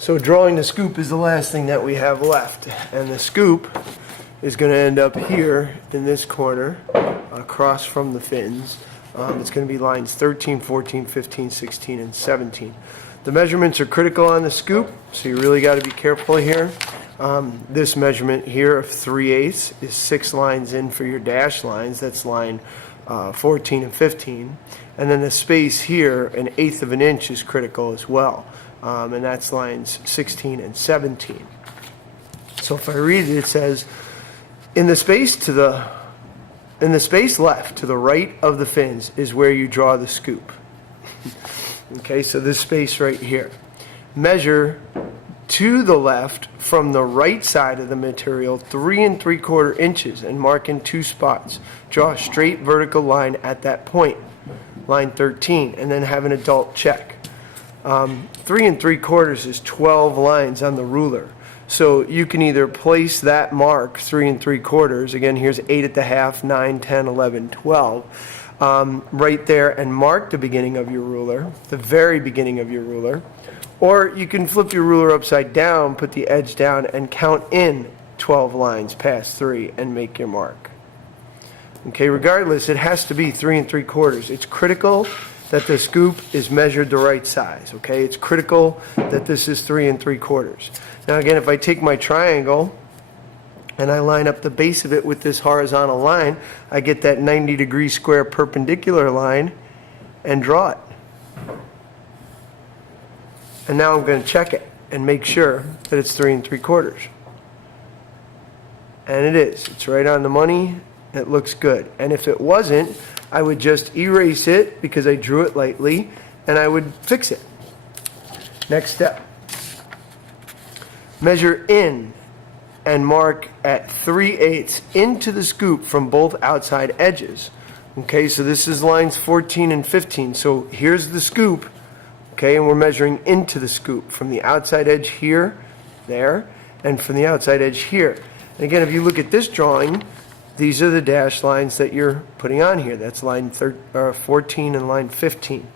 So drawing the scoop is the last thing that we have left, and the scoop is going to end up here in this corner across from the fins. It's going to be lines 13, 14, 15, 16, and 17. The measurements are critical on the scoop, so you really got to be careful here. This measurement here of 3/8 is 6 lines in for your dash lines. That's line 14 and 15. And then the space here, 1/8 of an inch, is critical as well. And that's lines 16 and 17. So if I read it, it says, in the space left to the right of the fins is where you draw the scoop. Okay, so this space right here. Measure to the left from the right side of the material 3 3/4 inches and mark in 2 spots. Draw a straight vertical line at that point, line 13, and then have an adult check. 3 3/4 is 12 lines on the ruler. So you can either place that mark, 3 3/4, again here's 8 at the half, 9, 10, 11, 12, right there, and mark the beginning of your ruler, the very beginning of your ruler. Or you can flip your ruler upside down, put the edge down, and count in 12 lines past 3 and make your mark. Okay, regardless, it has to be 3 3/4. It's critical that the scoop is measured the right size, okay? It's critical that this is 3 3/4. Now again, if I take my triangle and I line up the base of it with this horizontal line, I get that 90-degree square perpendicular line and draw it. And now I'm going to check it and make sure that it's 3 3/4. And it is. It's right on the money. It looks good. And if it wasn't, I would just erase it because I drew it lightly, and I would fix it. Next step. Measure in and mark at 3/8 into the scoop from both outside edges. Okay, so this is lines 14 and 15. So here's the scoop. Okay, and we're measuring into the scoop from the outside edge here, there, and from the outside edge here. And again, if you look at this drawing, these are the dash lines that you're putting on here. That's line 14 and line 15.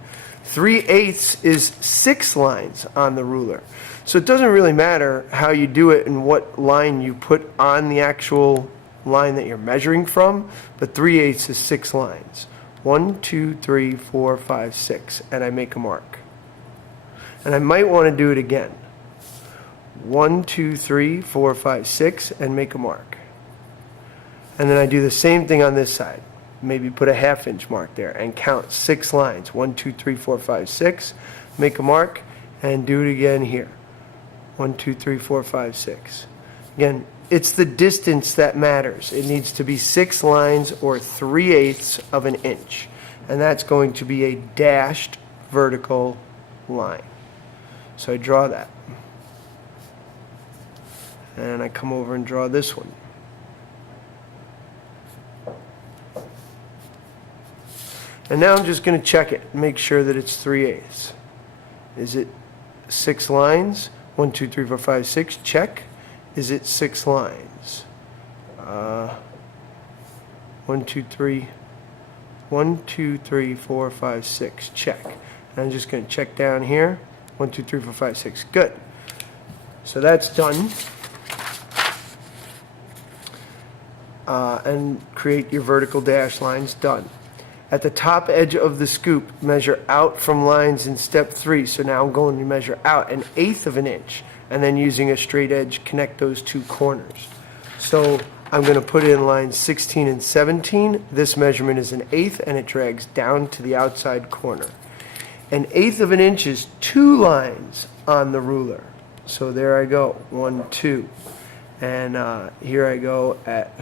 3/8 is 6 lines on the ruler. So it doesn't really matter how you do it and what line you put on the actual line that you're measuring from, but 3/8 is 6 lines. 1, 2, 3, 4, 5, 6, and I make a mark. And I might want to do it again. 1, 2, 3, 4, 5, 6, and make a mark. And then I do the same thing on this side. Maybe put a 1/2 inch mark there and count 6 lines. 1, 2, 3, 4, 5, 6. Make a mark and do it again here. 1, 2, 3, 4, 5, 6. Again, it's the distance that matters. It needs to be 6 lines or 3/8 of an inch. And that's going to be a dashed vertical line. So I draw that. And I come over and draw this one. And now I'm just going to check it and make sure that it's 3/8. Is it 6 lines? 1, 2, 3, 4, 5, 6. Check. Is it 6 lines? 1, 2, 3. 1, 2, 3, 4, 5, 6. Check. And I'm just going to check down here. 1, 2, 3, 4, 5, 6. Good. So that's done. And create your vertical dash lines. Done. At the top edge of the scoop, measure out from lines in step 3. So now I'm going to measure out 1/8 of an inch, and then using a straight edge, connect those 2 corners. So I'm going to put in lines 16 and 17. This measurement is 1/8, and it drags down to the outside corner. 1/8 of an inch is 2 lines on the ruler. So there I go, 1, 2. And here I go at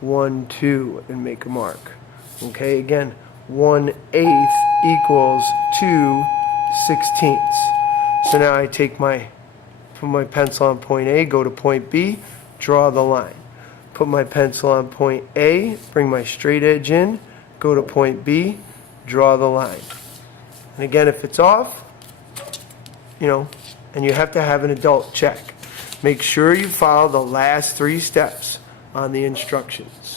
1, 2, and make a mark. Okay, again, 1/8 equals 2/16. So now I take put my pencil on point A, go to point B, draw the line. Put my pencil on point A, bring my straight edge in, go to point B, draw the line. And again, if it's off, and you have to have an adult check, make sure you follow the last 3 steps on the instructions.